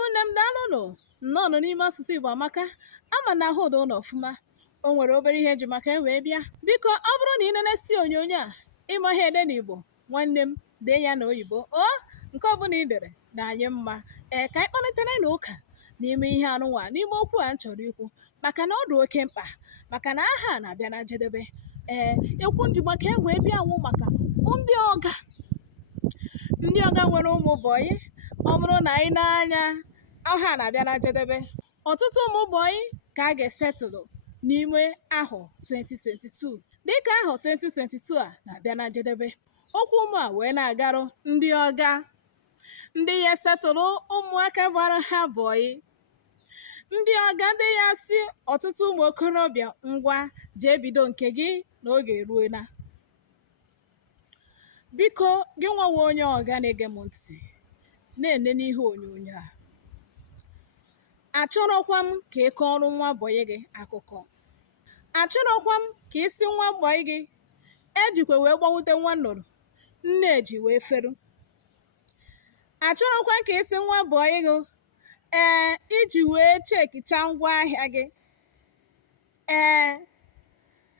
ụmụnne m daalụnụ nnọọ n'ime Asusuigboamaka ama na ahụ ụda ụlọ ọfụma. O nwere obere ihe eji maka wee bịa. Biko ọ bụrụ na ị na-esi onyonyo a ịma ihe ede n'Igbo nwanne m dee ya n'oyibo nke ọbụla ị dere na-anyị mma. Ka anyị kparịtara na ụka n'ime ihe anụnwa n'ime okwu a m chọrọ ikwu maka na ọ dị oke mkpa maka na aha na-abịa na njedebe. Ekwu nji maka wee bịa nwụ maka ndị ọga nwere ụmụ bọyị. Ọ bụrụ na anyị na-anya ọha na-abịa na njedebe, ọtụtụ ụmụ bọyị ka a ga-esetụlụ n'ime ahọ 2022. Dịka ahọ 2022 a na-abịa na njedebe, okwu ụmụ a wee na-agarụ ndị ọga ndị ya esetụlụ ụmụaka gbara ha bọyị, ndị ọga ndị ya si ọtụtụ ụmụ okorobịa ngwa jee bido nke gị n'oge eruola. Biko gị nwawe onye ọga na-ege m ntị na-ene n'ihe onyonyo a, achọrọkwa m ka ị kọọrọ nwa bọyị gị akụkọ. Achọrọkwa m ka isi nwa bọyị gị ejikwe wee gbanwute nwa nnụnụ nne eji wee feru. Achọrọkwa ka isi nwa bọyị gị iji wee chekichaa ngwa ahịa gị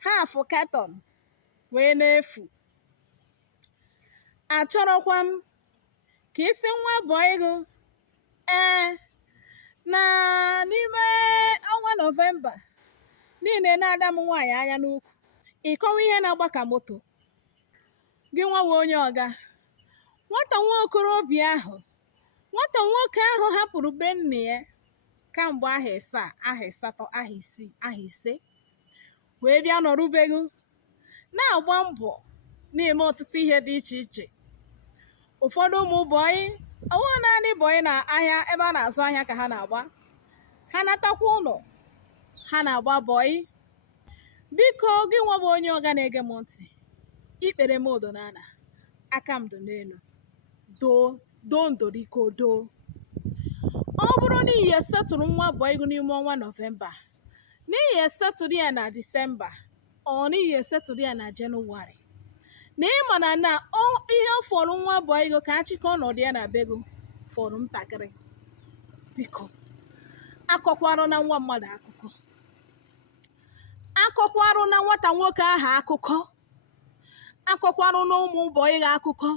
half carton wee na-efu. Achọrọkwa m ka isi nwa bọyị gị na n'ime ọnwa Nọvemba niile na-ada m nwaanyị anya n'ukwu ịkọwa ihe na-agba ka moto. Gị nwawe onye ọga, nwata nwa okorobịa ahụ, nwata nwoke ahụ hapụrụ be nne ya kamgbe ahọ ịsaa, ahọ ịsatọ, ahọ isii, ahọ ise wee bịa nọrụbeghi na-agba mbọ na-eme ọtụtụ ihe dị iche iche. Ụfọdụ ụmụ bọyị ọwụghị naanị bọyị na ahịa ebe a na-azụ ahịa ka ha na-agba, ha natakwa ụlọ ha na-agba bọyị. Biko gị nwabe onye ọga na-ege m ntị, ikpere m odo n'ala, aka m do n'elu, doo ndoriko doo. Ọ bụrụ na iyi esetụrụ nwa bọyị gị n'ime ọnwa Nọvemba, n'ihi esetụrụ ya na Disemba, ọ n'ihi esetụrụ ya na Jenụwarị, na ịma na ihe fọrọ nwa bọyị gị ka achịkọ ọnọdụ ya na be gị fọrọ ntakịrị. Biko akọkwarụ na nwa mmadụ akụkọ, akọkwarụ na nwata nwoke ahụ akụkọ, akọkwarụ na ụmụ bọyị gị akụkọ,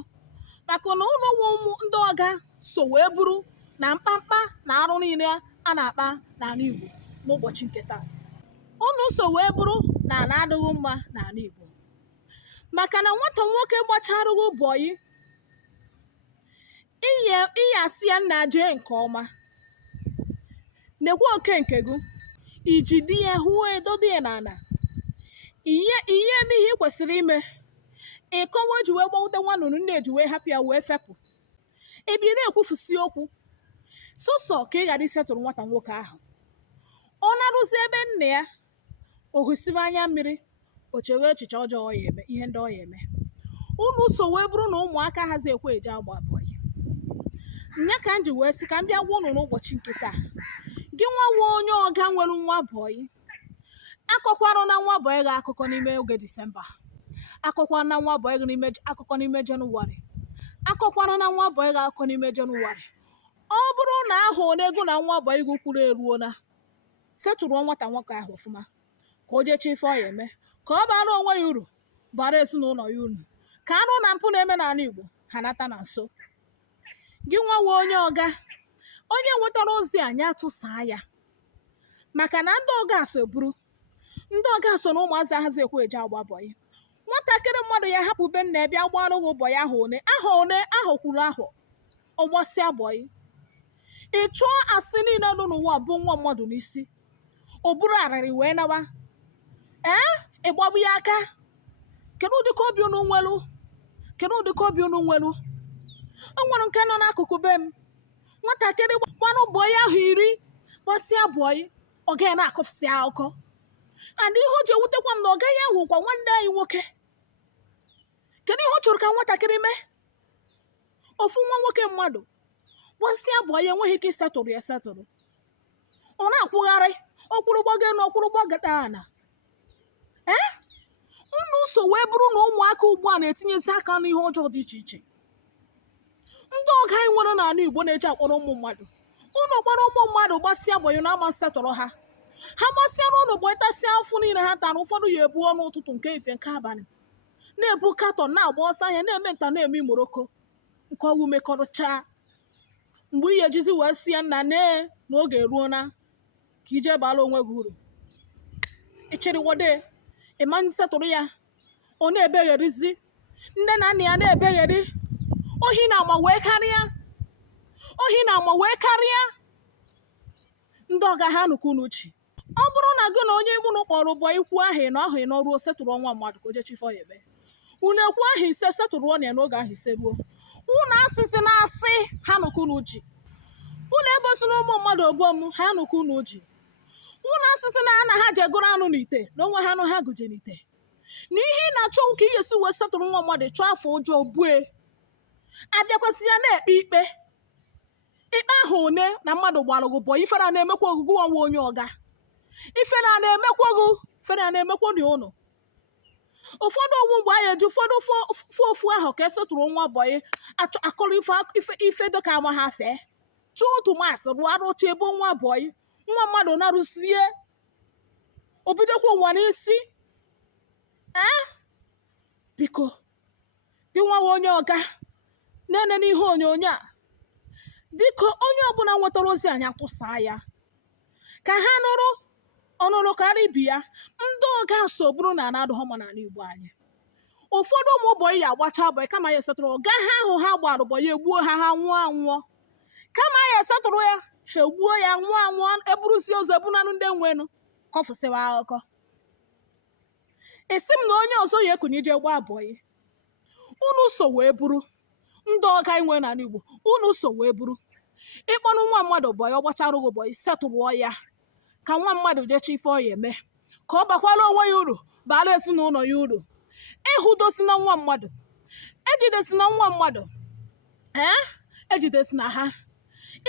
maka na ụmụ ndị ọga so wee bụrụ na mkpamkpa na arụ niile a na-akpa n'ala Igbo n'ụbọchị nke taa. Unu so wee bụrụ na ala adịghị mma n'ala Igbo maka na nwata nwoke gbacharụghị bọyị ihe asị ya nna jee nke ọma nekwa oke nke gị iji di ya hụ edodo ya n'ala ihe eme ihe ị kwesịrị ime. Ịkọwa ji wee gbanwute nwa nnụnụ nne eji wee hapụ ya wee fepụ, ebi na-ekwufusi okwu sọsọ ka ị ghara isetụrụ nwata nwoke ahụ. Ọ narụzi ebe nna ya o hụsibe anya mmiri, o chewe echiche ọjọọ ya eme ihe ndị ọ ya eme. Unu so wee bụrụ na ụmụaka hazi ekwe eje agba bọyị. Nya ka m ji wee sị ka m bịa gwa unu n'ụbọchị nke taa, gị nwawe onye ọga nwere nwa bọyị, akọkwarụ na nwa bọyị gị akụkọ n'ime oge Disemba, akọkwarụ na nwa bọyị gị akụkọ n'ime Jenụwarị, akọkwarụ na nwa bọyị gị akụkọ n'ime Jenụwarị. Ọ bụrụ na ahụ onegu na nwa bọyị gị kwuru eruola, setụrụ nwata nwoke ahụ ọfụma ka o jee ife ọ ya eme, ka ọ bara onwe ya uru, bara ezinụlọ ya uru, ka arụ na mpụ na-eme n'ala Igbo ha nata na nso. Gị nwawe onye ọga, onye nwetara ozi anyị atụsaa ya maka na ndị ọga so bụrụ ndị ọga so na ụmụazị ahazi ekwe eje agba bọyị. Nwatakịrị mmadụ ya hapụ be nna bịa gbara ụgwọ bọyị ahụ ahọ kwuru ahọ ọ gbasịa bọyị. Ị chụọ asị niile nọ n'ụwa bụ nwa mmadụ n'isi, o buru arịrị wee nawa ịgbagbu ya aka. Kedu ụdịka obi unu nwelu? Kedu ụdịka obi unu nwelu? O nwere nke nọ n'akụkụ be m, nwatakịrị gbanụ bọyị ahụ 10 gbasịa bọyị, ọ gaghị na-akọfụsị akụkọ. And ihe o ji ewutekwa m na ọ gaghị ahụkwa nwanne anyị nwoke. Kedu ihe ọ chọrọ ka nwatakịrị mee? Ofu nwa nwoke mmadụ gbasịa bọyị enweghị ike isetụrụ ya esetụrụ, ọ na-akwụgharị ọkwụrụ gbago elu ọkwụrụ gbagada ana. Unu so wee bụrụ na ụmụaka ugbu a na-etinyezi aka n'ihe ọjọọ dị iche iche. Ndị ọga anyị nwere n'ala Igbo na-eji akpọrọ ụmụ mmadụ unu gbara ụmụ mmadụ gbasịa bọyị na ama setụrụ ha gbasịara unu bụ ịtasịa afụ niile ha tara. Ụfọdụ ya ebu ọnụ ụtụtụ nke ife nke abalị na-ebu katọn na-agba ọsọ anya na-eme nta na-eme imoroko nke ọgwụ mekọrọcha mgbe ihe ejizi wee sie nna n'oge ruo na ka ije baala onwe gị uru ịchịrịwode ịma setụrụ ya ọ na-ebegherizi nne na nna ya na-ebegheri ohi na-ama wee karịa ndị ọga ha nụkwu n'uchi. Ọ bụrụ na gị na onye imụnụ kpọrọ ụbọ ikwu ahụ ị na ahụ ị n'ọrụ setụrụ ọnwa mmadụ ka o jechifọ ya ebe unu ekwu ahụ ise setụrụ ọnụ ya n'oge ahụ ise ruo unu asịsị na asị ha nụkwu n'uchi. Unu ebosila ụmụ mmadụ obom ha nụkwu n'uchi. Unu asịsị na ana ha jegoro anụ n'ite na onwe ha anụ ha gụje n'ite na ihe ị na-achọ ka ị ga-esi wee setụrụ nwa mmadụ chọọ afọ ụjọ bue abịakwasị ya na-ekpe ikpe ahụ one na mmadụ gbara gị bọ ifere a na-emekwa ogụgụ ọnwa onye ọga ifere a na-emekwa gị fere a na-emekwa dị ụnụ. Ụfọdụ ogwu mgbe anyị eji ụfọdụ ofu ahụ ka esetụrụ nwa bọyị akọrọ ife dịka ama ha fee chụọ otu masị rụọ arụcha ebe nwa bọyị nwa mmadụ na-arụzie obidokwa ụwa n'isi biko gị nwawa onye ọga na-ene n'ihe onyonyo a biko onye ọbụla nwetara ozi anyị atụsaa ya ka ha nụrụ ọnụrụ karịa ibi ya. Ndị ọga so bụrụ na na-adụghọ ma n'ala Igbo anyị ụfọdụ ụmụ bọyị ya agbacha bọyị kama ya esetụrụ ọga ha ahụ ha gbara bọyị egbuo ha nwụọ anwụọ kama ya esetụrụ ya ha egbuo ya nwụọ anwụọ eburuzie ụzọ ebunanụ ndị nwenụ kọfụsịwa akụkọ. Esi m na onye ọzọ ya ekunye ije gbaa bọyị unu so wee buru ndị ọga inwe n'ala Igbo unu so wee buru ịkpọnụ nwa mmadụ bọyị ọ gbachara gị bọyị setụrụọ ya ka nwa mmadụ jecha ife ọ ya eme ka ọ bakwara onwe ya uru baala ezinụlọ ya uru ịhụdosina nwa mmadụ ejidesina nwa mmadụ ejidesina ha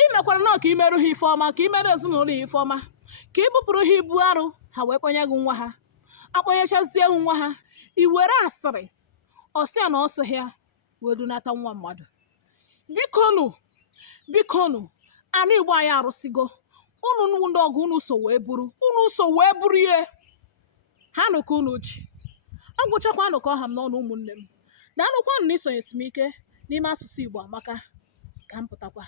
imekwara na ka imerụ ha ife ọma ka imere ezinụlọ ya ife ọma ka ibupụrụ ha ibu arụ ha wee kpọnye gị nwa ha akpọnyechazie nwa ha iwere asịrị ọsịa na ọsọ ya wee dunata nwa mmadụ. Bikonu ana Igbo anyị arụsigo unu ndị ọgụ unu so wee buru ihe ha nụka unu ji agwụchakwanụ ka ọha m n'ọnụ ụmụnne m daalụkwanụ na isonyesi m ike n'ime asụsụ Igbo amaka ka m pụtakwa.